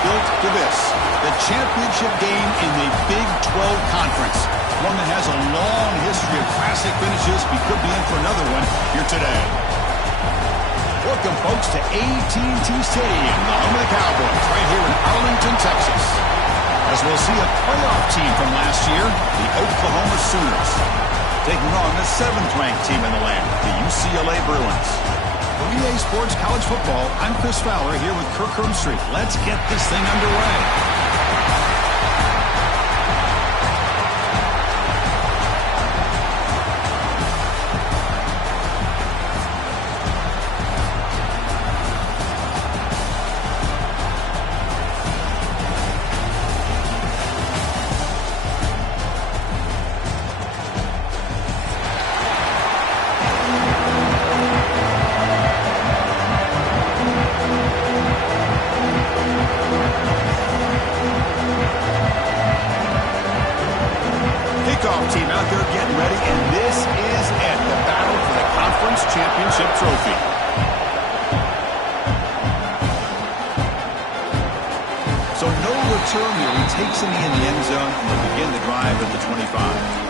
built to this, the championship game in the Big 12 Conference. One that has a long history of classic finishes. We could be in for another one here today. Welcome, folks, to AT&T Stadium, the home of the Cowboys, right here in Arlington, Texas. As we'll see a playoff team from last year, the Oklahoma Sooners, taking on the 7th-ranked team in the land, the UCLA Bruins. For EA Sports College Football, I'm Chris Fowler here with Kirk Herbstreit. Let's get this thing underway. Team out there getting ready, and this is it, the battle for the conference championship trophy. So no return here. He takes it in the end zone, and they'll begin the drive at the 25.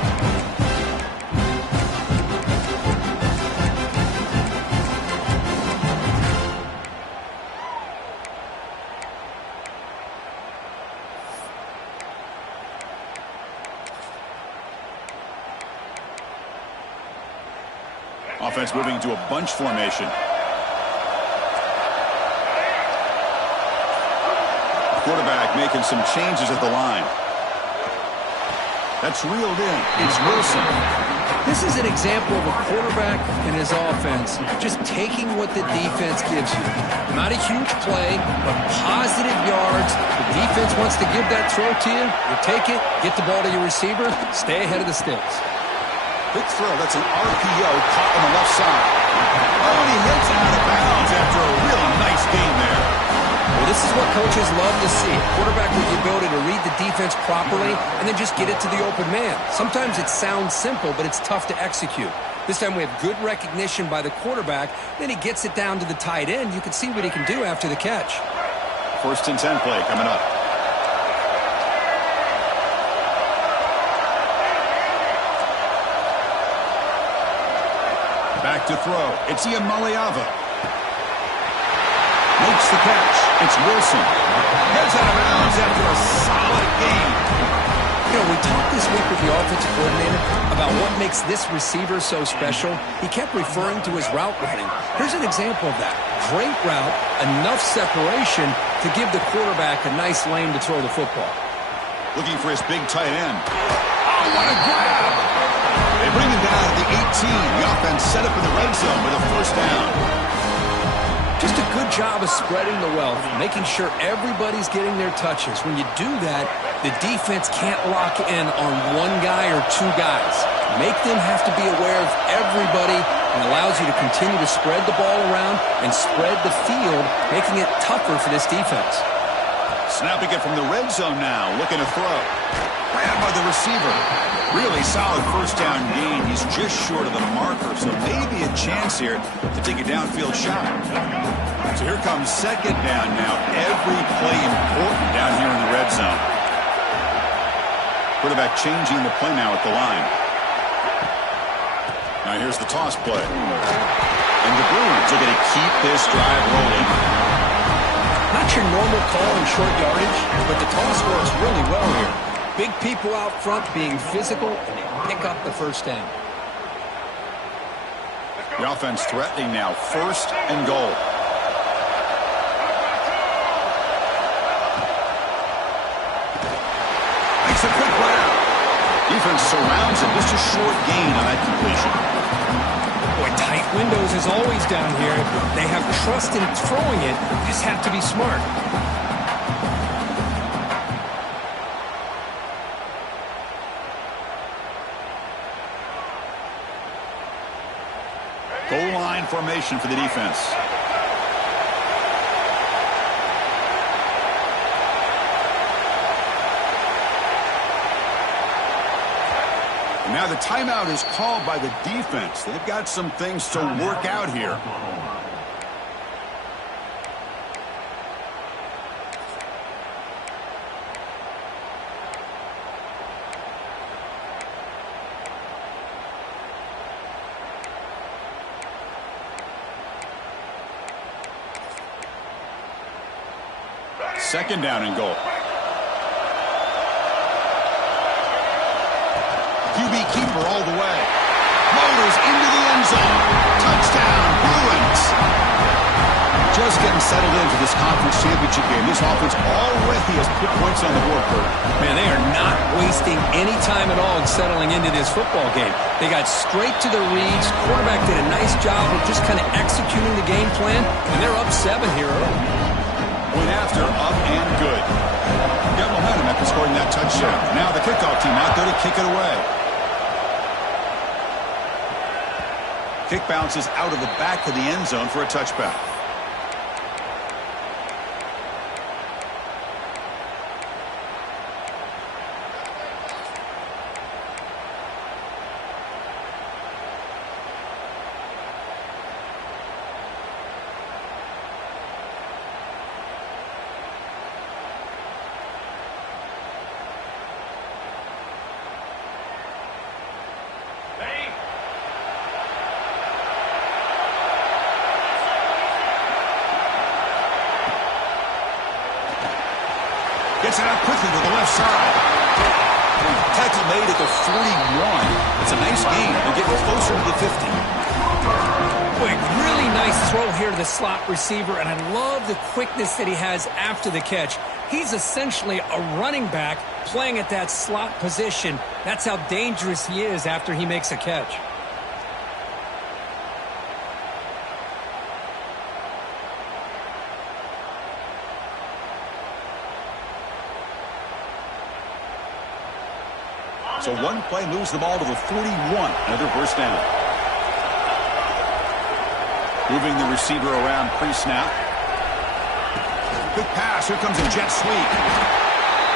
Offense moving to a bunch formation. Quarterback making some changes at the line. That's reeled in. It's Wilson. This is an example of a quarterback and his offense just taking what the defense gives you. Not a huge play, but positive yards. The defense wants to give that throw to you. You take it, get the ball to your receiver, stay ahead of the sticks. Quick throw. That's an RPO caught on the left side. Oh, and he hits out of bounds after a really nice game there. Well, this is what coaches love to see. A quarterback with the ability to read the defense properly and then just get it to the open man. Sometimes it sounds simple, but it's tough to execute. This time we have good recognition by the quarterback. Then he gets it down to the tight end. You can see what he can do after the catch. 1st and 10 play coming up. Back to throw. It's Iamaleava. Makes the catch. It's Wilson. Heads out of bounds after a solid game. You know, we talked this week with the offensive coordinator about what makes this receiver so special. He kept referring to his route running. Here's an example of that. Great route, enough separation to give the quarterback a nice lane to throw the football. Looking for his big tight end. Oh, what a grab! They bring him down at the 18. The offense set up in the red zone with a 1st down. Just a good job of spreading the wealth, making sure everybody's getting their touches. When you do that, the defense can't lock in on one guy or two guys. Make them have to be aware of everybody and allows you to continue to spread the ball around and spread the field, making it tougher for this defense. Snapping it from the red zone now, looking to throw. Grabbed by the receiver. Really solid 1st down gain. He's just short of the marker, so maybe a chance here to take a downfield shot. So here comes 2nd down now. Every play important down here in the red zone. Quarterback changing the play now at the line. Now here's the toss play. And the Bruins are going to keep this drive rolling. Not your normal call in short yardage, but the toss works really well here. Big people out front being physical, and they pick up the 1st down. The offense threatening now. 1st and goal. Makes a quick run out. Defense surrounds him. Just a short gain on that completion. Boy, tight windows as always down here. They have trust in throwing it. Just have to be smart. Goal line formation for the defense. Now the timeout is called by the defense. They've got some things to work out here. second down and goal. QB keeper all the way. Motors into the end zone. Touchdown, Bruins. Just getting settled into this conference championship game. This offense already has put points on the board, Kurt. Man, they are not wasting any time at all in settling into this football game. They got straight to the reads. Quarterback did a nice job of just kind of executing the game plan, and they're up 7 here early. Went after, up and good. Got momentum after scoring that touchdown. Now the kickoff team out there to kick it away. Kick bounces out of the back of the end zone for a touchback. Gets it out quickly to the left side. Tackle made at the 41. It's a nice gain. They're getting closer to the 50. Quick, really nice throw here to the slot receiver, and I love the quickness that he has after the catch. He's essentially a running back playing at that slot position. That's how dangerous he is after he makes a catch. So one play moves the ball to the 41. Another first down. Moving the receiver around pre-snap. Quick pass. Here comes a jet sweep.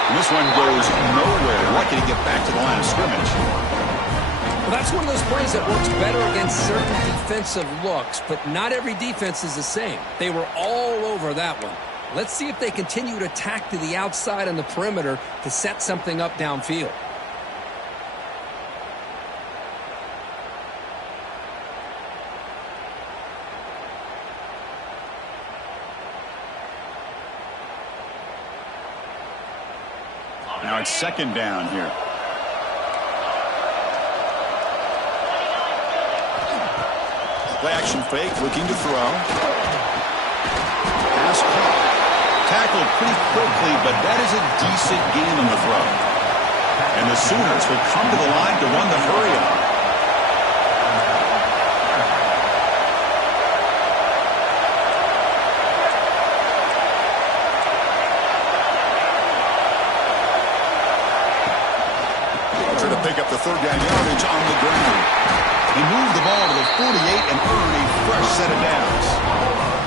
And this one goes nowhere. Lucky to get back to the line of scrimmage. Well, that's one of those plays that works better against certain defensive looks, but not every defense is the same. They were all over that one. Let's see if they continue to attack to the outside on the perimeter to set something up downfield. Now it's second down here. Play action fake, looking to throw. Pass caught. Tackled pretty quickly, but that is a decent gain on the throw. And the Sooners will come to the line to run the hurry up. Pick up the third down yardage on the ground. He moved the ball to the 48 and earned a fresh set of downs.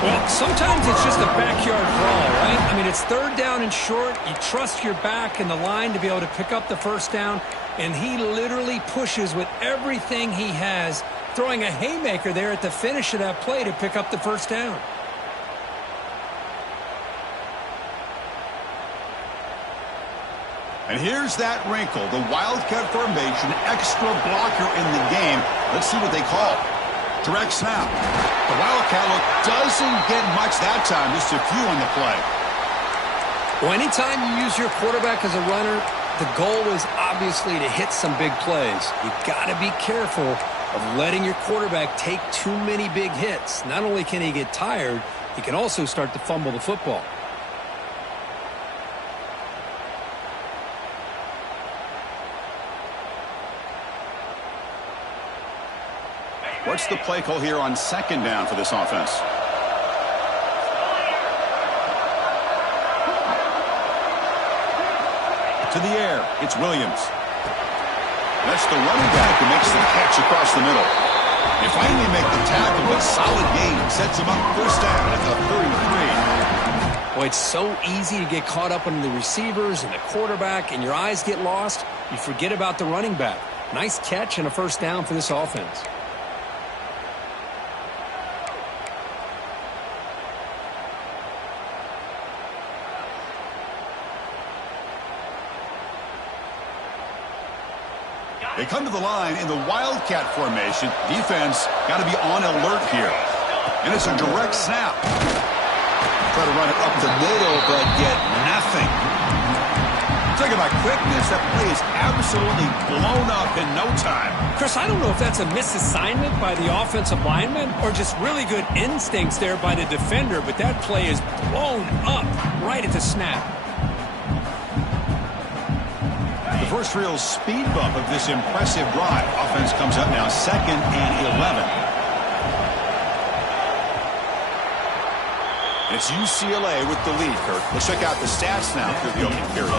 Well, sometimes it's just a backyard brawl, right? I mean, it's third down and short. You trust your back and the line to be able to pick up the first down, and he literally pushes with everything he has, throwing a haymaker there at the finish of that play to pick up the first down. And here's that wrinkle, the Wildcat formation, extra blocker in the game. Let's see what they call. Direct snap. The Wildcat look doesn't get much that time, just a few on the play. Well, anytime you use your quarterback as a runner, the goal is obviously to hit some big plays. You've got to be careful of letting your quarterback take too many big hits. Not only can he get tired, he can also start to fumble the football. What's the play call here on second down for this offense? To the air, it's Williams. That's the running back who makes the catch across the middle. They finally make the tackle, but solid gain sets him up first down at the 33. Boy, it's so easy to get caught up on the receivers and the quarterback, and your eyes get lost. You forget about the running back. Nice catch and a first down for this offense. They come to the line in the Wildcat formation. Defense got to be on alert here. And it's a direct snap. Try to run it up the middle, but get nothing. Talking about quickness, that play is absolutely blown up in no time. Chris, I don't know if that's a misassignment by the offensive lineman or just really good instincts there by the defender, but that play is blown up right at the snap. The first real speed bump of this impressive drive. Offense comes up now 2nd and 11. It's UCLA with the lead, Kirk. Let's check out the stats now through the opening period.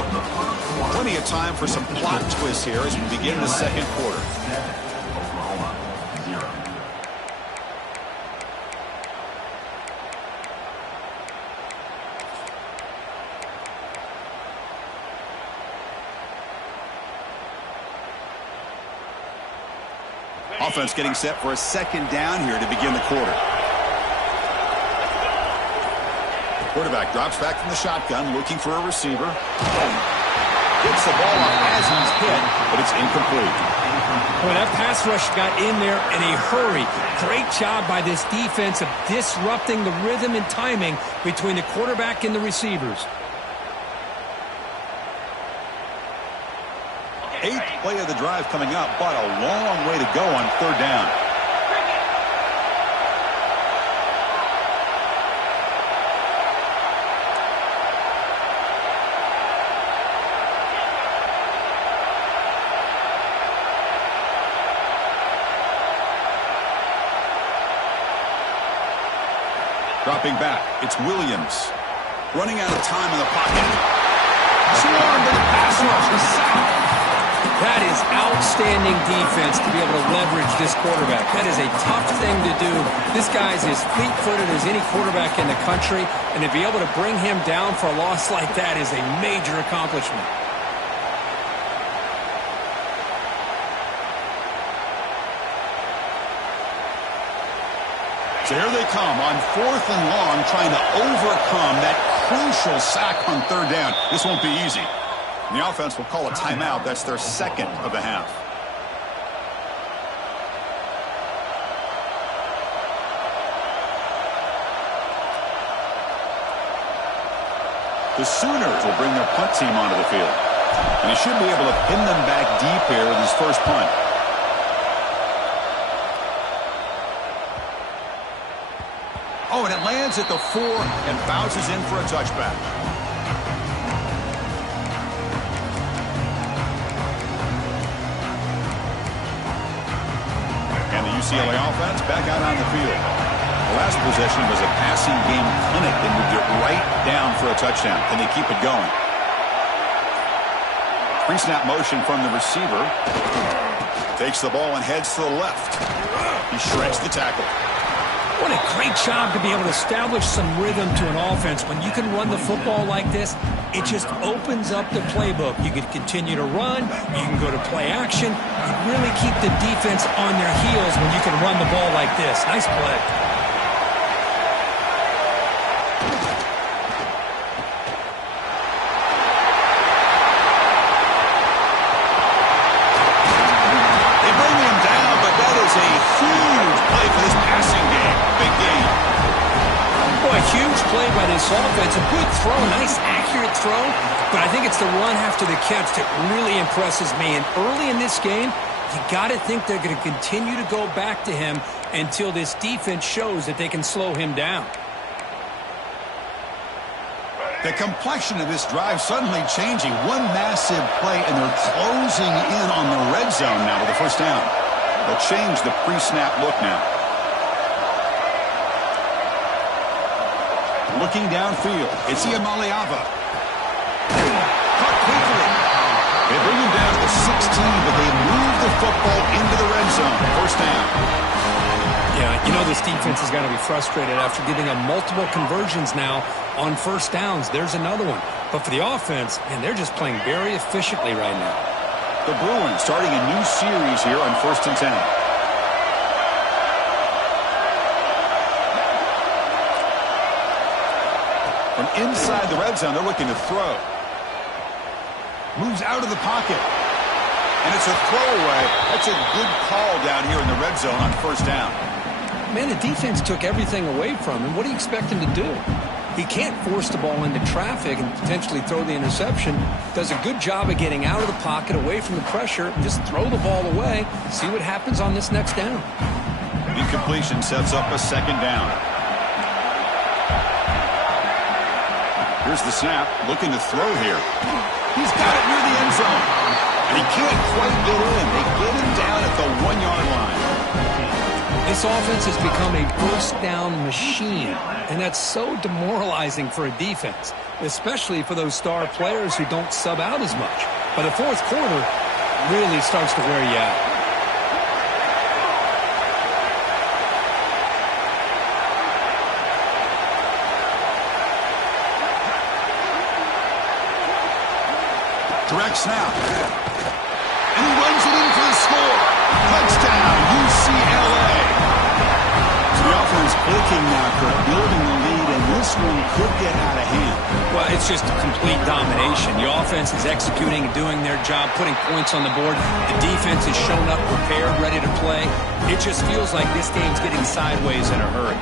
Plenty of time for some plot twists here as we begin the second quarter. Offense getting set for a second down here to begin the quarter. Quarterback drops back from the shotgun, looking for a receiver. Gets the ball up as he's hit, but it's incomplete. Well, that pass rush got in there in a hurry. Great job by this defense of disrupting the rhythm and timing between the quarterback and the receivers. 8th play of the drive coming up, but a long way to go on 3rd down. Dropping back, it's Williams. Running out of time in the pocket. Swarmed to the pass rush. The sack. That is outstanding defense to be able to leverage this quarterback. That is a tough thing to do. This guy's as fleet-footed as any quarterback in the country, and to be able to bring him down for a loss like that is a major accomplishment. So here they come on 4th and long, trying to overcome that crucial sack on 3rd down. This won't be easy. And the offense will call a timeout. That's their 2nd of the half. The Sooners will bring their punt team onto the field. And he should be able to pin them back deep here with his first punt. Oh, and it lands at the 4 and bounces in for a touchback. And the UCLA offense back out on the field. The last possession was a passing game clinic. They moved it right down for a touchdown. Can they keep it going? Pre-snap motion from the receiver. Takes the ball and heads to the left. He shreds the tackle. What a great job to be able to establish some rhythm to an offense. When you can run the football like this, it just opens up the playbook. You can continue to run. You can go to play action. You really keep the defense on their heels when you can run the ball like this. Nice play. They bring him down, but that is a huge play for this passing game. Big game. Boy, a huge play by this offense. A good throw, nice accurate throw. But I think it's the run after the catch that really impresses me. And early in this game, you got to think they're going to continue to go back to him until this defense shows that they can slow him down. The complexion of this drive suddenly changing. One massive play, and they're closing in on the red zone now with the first down. They'll change the pre-snap look now. Looking downfield, it's Iamaleava. Caught quickly. They bring him down to the 16, but they move the football into the red zone. First down. Yeah, you know this defense has got to be frustrated after giving up multiple conversions now on first downs. There's another one. But for the offense, man, they're just playing very efficiently right now. The Bruins starting a new series here on 1st and 10. From inside the red zone, they're looking to throw. Moves out of the pocket. And it's a throwaway. That's a good call down here in the red zone on first down. Man, the defense took everything away from him. What do you expect him to do? He can't force the ball into traffic and potentially throw the interception. Does a good job of getting out of the pocket, away from the pressure, just throw the ball away, see what happens on this next down. Incompletion sets up a second down. Here's the snap, looking to throw here. He's got it near the end zone. And he can't quite get in. They get him down at the 1-yard line. This offense has become a first down machine, and that's so demoralizing for a defense, especially for those star players who don't sub out as much. But a fourth quarter really starts to wear you out. Direct snap. And he runs it in for the score. Touchdown, UCLA. So the offense clicking now, Kirk, building the lead, and this one could get out of hand. Well, it's just a complete domination. The offense is executing and doing their job, putting points on the board. The defense has shown up prepared, ready to play. It just feels like this game's getting sideways in a hurry.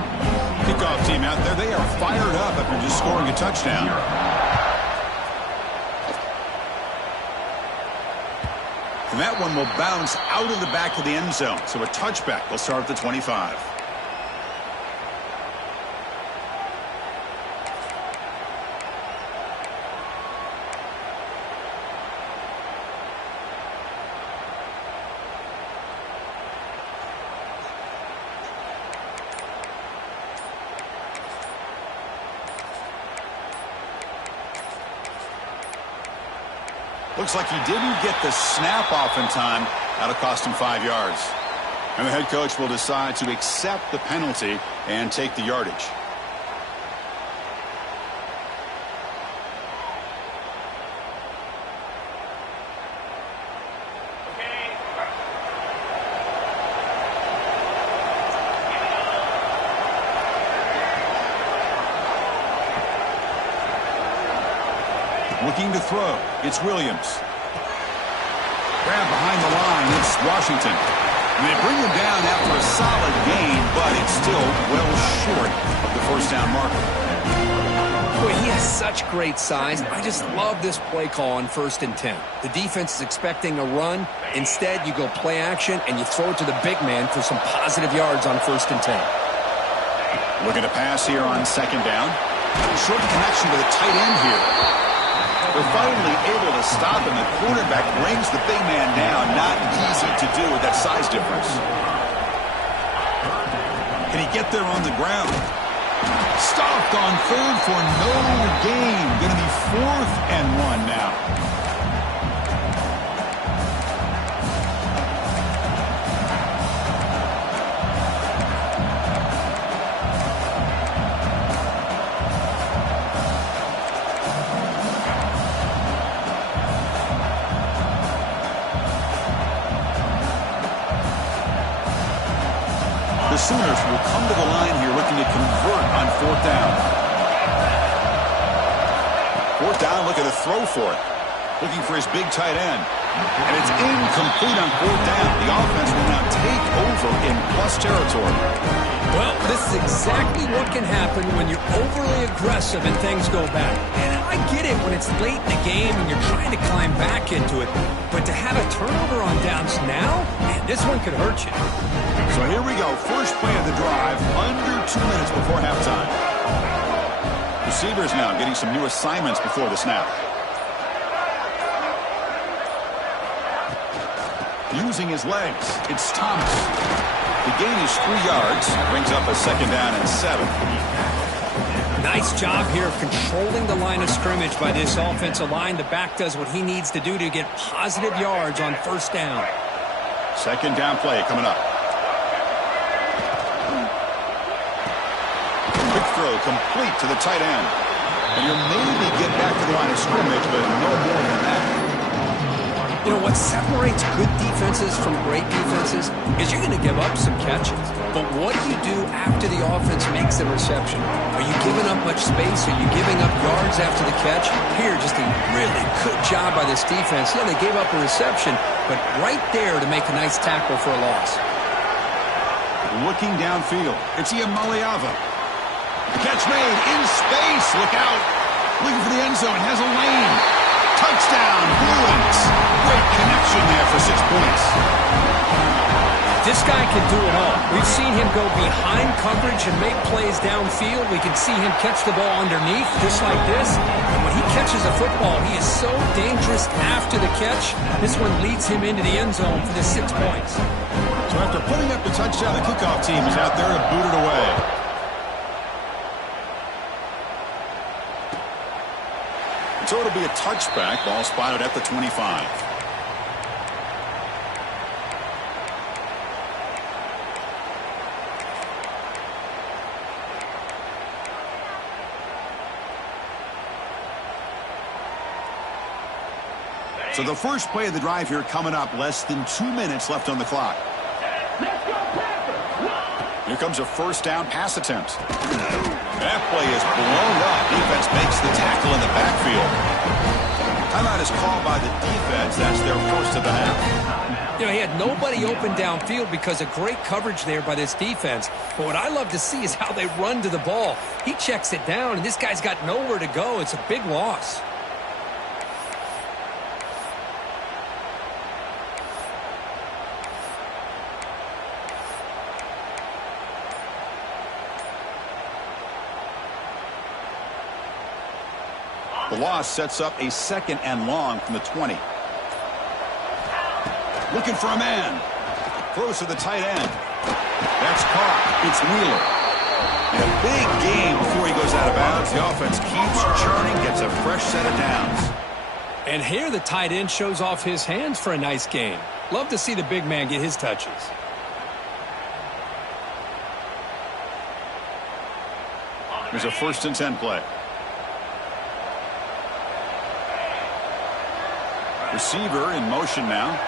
Kickoff team out there, they are fired up after just scoring a touchdown. And that one will bounce out of the back of the end zone. So a touchback will start at the 25. Looks like he didn't get the snap off in time. That'll cost him 5 yards. And the head coach will decide to accept the penalty and take the yardage. Looking to throw. It's Williams. Grab behind the line. It's Washington. And they bring him down after a solid gain, but it's still well short of the first down marker. Boy, he has such great size. I just love this play call on 1st and 10. The defense is expecting a run. Instead, you go play action, and you throw it to the big man for some positive yards on 1st and 10. Looking to pass here on 2nd down. Short connection to the tight end here. They're finally able to stop him. The quarterback brings the big man down. Not easy to do with that size difference. Can he get there on the ground? Stopped on 3rd for no gain. Going to be 4th and 1 now. The Sooners will come to the line here looking to convert on 4th down. 4th down, looking to throw for it. Looking for his big tight end. And it's incomplete on 4th down. The offense will now take over in plus territory. Well, this is exactly what can happen when you're overly aggressive and things go bad. And I get it when it's late in the game and you're trying to climb back into it. But to have a turnover on downs now, man, this one could hurt you. So here we go. First play of the drive, under 2 minutes before halftime. Receivers now getting some new assignments before the snap. Using his legs, it's Thomas. The gain is 3 yards, brings up a 2nd down and 7. Nice job here of controlling the line of scrimmage by this offensive line. The back does what he needs to do to get positive yards on 1st down. 2nd down play coming up. Quick throw complete to the tight end. And you'll maybe get back to the line of scrimmage, but no more than that. You know, what separates good defenses from great defenses is you're going to give up some catches. But what do you do after the offense makes the reception? Are you giving up much space? Are you giving up yards after the catch? Here, just a really good job by this defense. Yeah, they gave up a reception, but right there to make a nice tackle for a loss. Looking downfield, it's Iamaleava. Catch made in space. Look out. Looking for the end zone. Has a lane. Touchdown, Bruins. Great connection there for 6 points. This guy can do it all. We've seen him go behind coverage and make plays downfield. We can see him catch the ball underneath, just like this. And when he catches a football, he is so dangerous after the catch. This one leads him into the end zone for the 6 points. So after putting up the touchdown, the kickoff team is out there to boot it away. So it'll be a touchback. Ball spotted at the 25. So the first play of the drive here coming up. Less than 2 minutes left on the clock. Here comes a first down pass attempt. That play is blown up. Defense makes the tackle in the backfield. Timeout is called by the defense. That's their first of the half. You know, he had nobody open downfield because of great coverage there by this defense. But what I love to see is how they run to the ball. He checks it down, and this guy's got nowhere to go. It's a big loss. The loss sets up a 2nd and long from the 20. Looking for a man. Throws to the tight end. That's caught. It's Wheeler. And a big game before he goes out of bounds. The offense keeps churning, gets a fresh set of downs. And here the tight end shows off his hands for a nice game. Love to see the big man get his touches. Here's a 1st and 10 play. Receiver in motion now.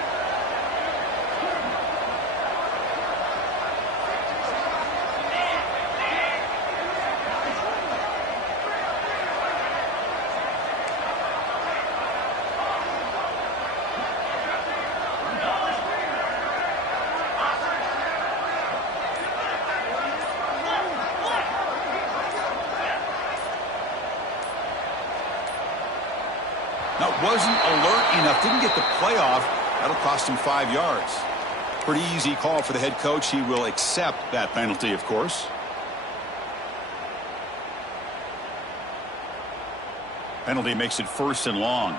Now, wasn't alert enough, didn't get the play off. That'll cost him 5 yards. Pretty easy call for the head coach. He will accept that penalty, of course. Penalty makes it 1st and long.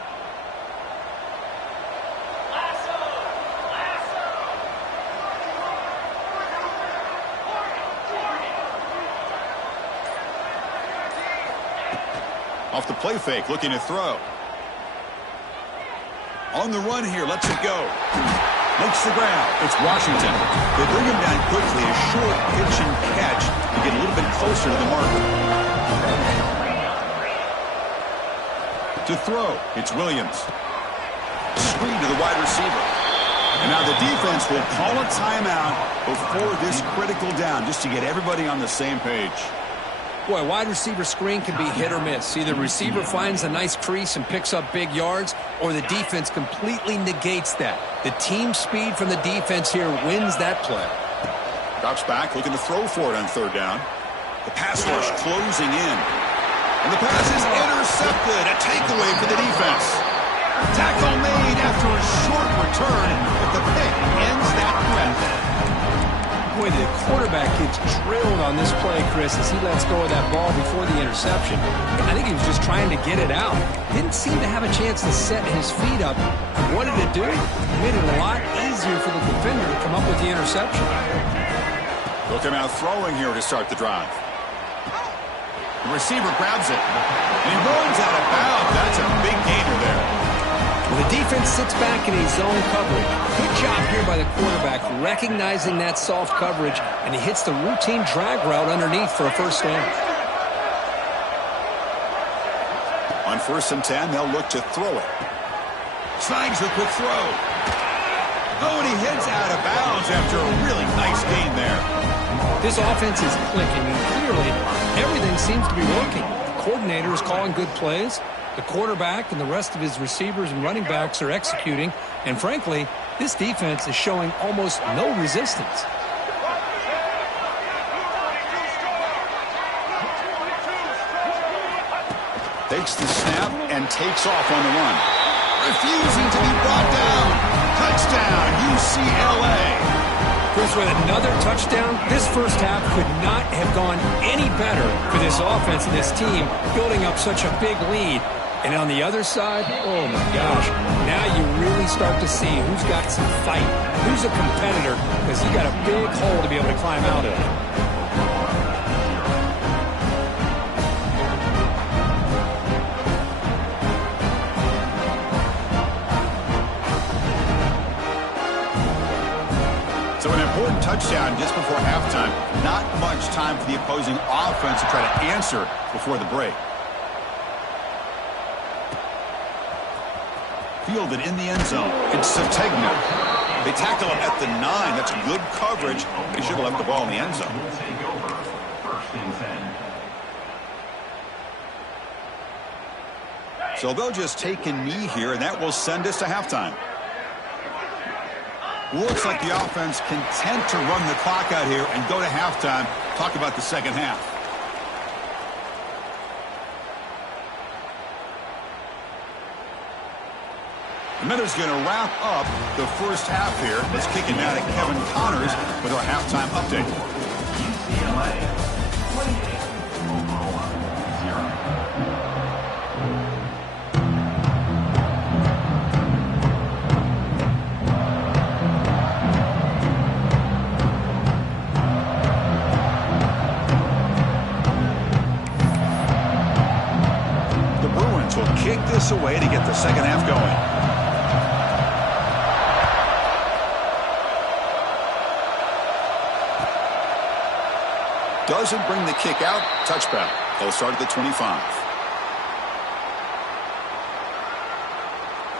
Off the play fake, looking to throw. On the run here, lets it go. Makes the ground. It's Washington. They bring him down quickly. A short pitch and catch to get a little bit closer to the marker. To throw, it's Williams. Screen to the wide receiver. And now the defense will call a timeout before this critical down, just to get everybody on the same page. Boy, wide receiver screen can be hit or miss. Either receiver finds a nice crease and picks up big yards, or the defense completely negates that. The team speed from the defense here wins that play. Drops back, looking to throw for it on 3rd down. The pass rush closing in. And the pass is intercepted. A takeaway for the defense. Tackle made after a short return, but the pick ends that threat. Boy, the quarterback gets drilled on this play, Chris, as he lets go of that ball before the interception. I think he was just trying to get it out. Didn't seem to have a chance to set his feet up. What did it do? It made it a lot easier for the defender to come up with the interception. Look him out throwing here to start the drive. The receiver grabs it. And he runs out of bounds. That's a big gainer there. Well, the defense sits back in a zone coverage. Good job here by the quarterback recognizing that soft coverage, and he hits the routine drag route underneath for a 1st down. On 1st and 10, they'll look to throw it. Snags the quick throw. Oh, and he heads out of bounds after a really nice gain there. This offense is clicking, and clearly everything seems to be working. The coordinator is calling good plays. The quarterback and the rest of his receivers and running backs are executing. And frankly, this defense is showing almost no resistance. Takes the snap and takes off on the run. Refusing to be brought down. Touchdown, UCLA. Chris, with another touchdown, this first half could not have gone any better for this offense and this team, building up such a big lead. And on the other side, oh my gosh, now you really start to see who's got some fight, who's a competitor, because you got a big hole to be able to climb out of. So an important touchdown just before halftime. Not much time for the opposing offense to try to answer before the break. Fielded in the end zone. It's Sategna. They tackle him at the 9. That's good coverage. They should have left the ball in the end zone. So they'll just take a knee here, and that will send us to halftime. Looks like the offense content to run the clock out here and go to halftime. Talk about the second half. The Minnows going to wrap up the first half here. Let's kick it now to Kevin Connors with our halftime update. UCLA. The Bruins will kick this away to get the second half going. Doesn't bring the kick out. Touchback. They'll start at the 25.